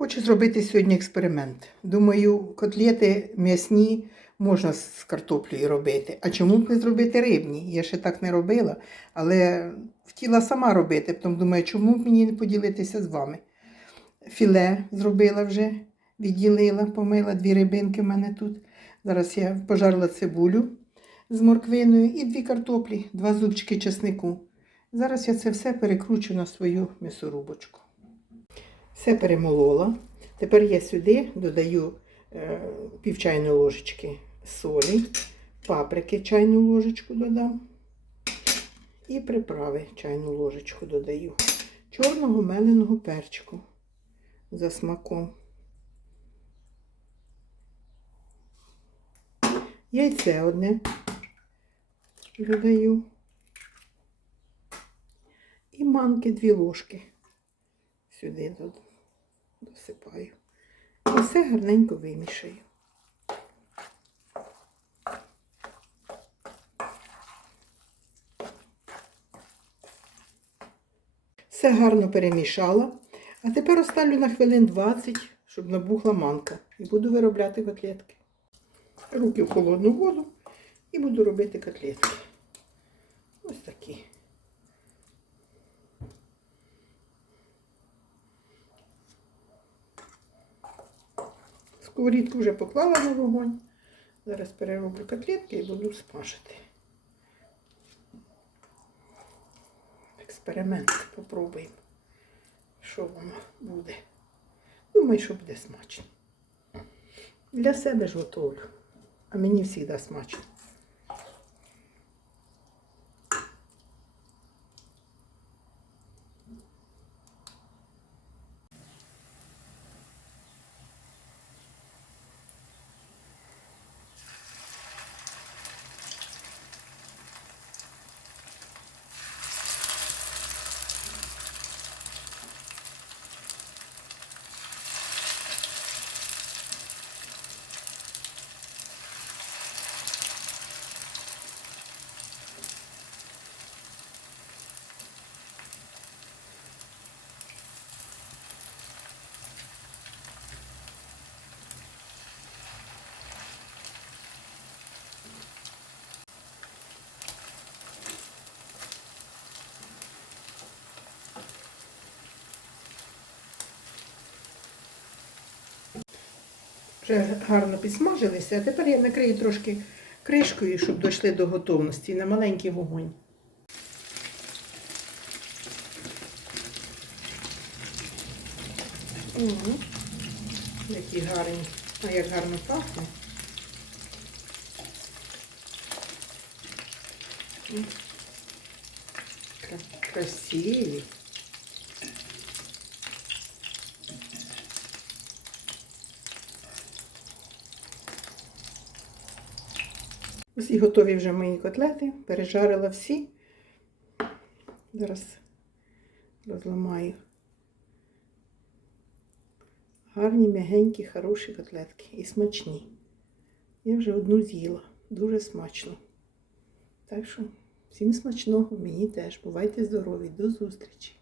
Хочу зробити сьогодні експеримент. Думаю, котлети м'ясні можна з картоплею робити. А чому б не зробити рибні? Я ще так не робила, але хотіла сама робити. Потім думаю, чому б мені не поділитися з вами. Філе зробила вже, відділила, помила дві рибинки в мене тут. Зараз я пожарила цибулю з морквиною і дві картоплі, два зубчики чеснику. Зараз я це все перекручу на свою м'ясорубочку. Все перемолола. Тепер я сюди додаю е, пів чайної ложечки солі, паприки чайну ложечку додам. І приправи чайну ложечку додаю. Чорного меленого перчику за смаком. Яйце одне додаю. І манки дві ложки сюди до- досипаю. І все гарненько вимішаю. Все гарно перемішала. А тепер оставлю на хвилин 20, щоб набухла манка. І буду виробляти котлетки. Руки в холодну воду і буду робити котлетки. Ось такі. Сковорідку вже поклала на вогонь. Зараз перероблю котлетки і буду смажити. Експеримент попробуємо, що воно буде. Думаю, що буде смачно. Для себе ж готовлю, а мені завжди смачно. Вже гарно підсмажилися, а тепер я накрию трошки кришкою, щоб дійшли до готовності на маленький вогонь. Угу. Які гарні. А як гарно пахне. М. Красиві. Всі готові вже мої котлети. Пережарила всі. Зараз розламаю. Гарні, м'ягенькі, хороші котлетки і смачні. Я вже одну з'їла. Дуже смачно. Так що всім смачного, мені теж. Бувайте здорові, до зустрічі!